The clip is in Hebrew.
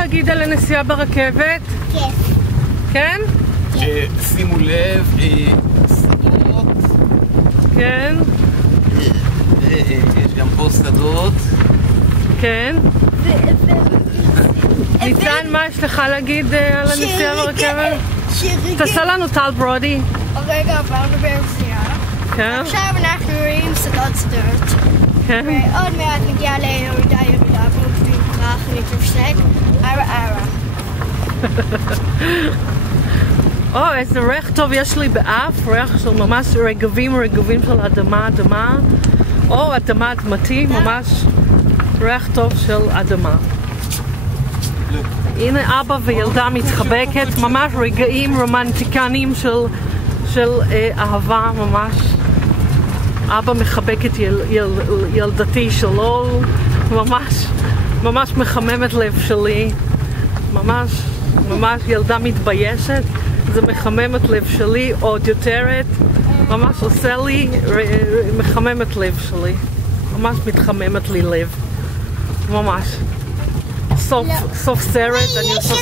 להגיד על הנסיעה ברכבת? כיף. כן? שימו לב, שדות. כן. יש גם פה שדות. כן. ניצן, מה יש לך להגיד על הנסיעה ברכבת? תעשה לנו טל ברודי. רגע, עברנו בהרצליה. כן. עכשיו אנחנו רואים שדות. כן. ועוד מעט נגיע לירידה ועוקבים כרך ונתרסק. ארה. או, איזה ריח טוב יש לי באף, ריח של ממש רגבים של אדמה. או, אדמתי, ממש ריח טוב של אדמה. הנה אבא וילדה מתחבקת, ממש רגעים רומנטיקניים של אהבה ממש. אבא מחבק את ילדתי שלו, ממש מחממת לב שלי. ממש ילדה מתביישת, זה מחממת לב שלי עוד יותר, ממש עושה לי, מחממת לב שלי. ממש מתחממת לי לב. ממש. סוף סרט, אני עושה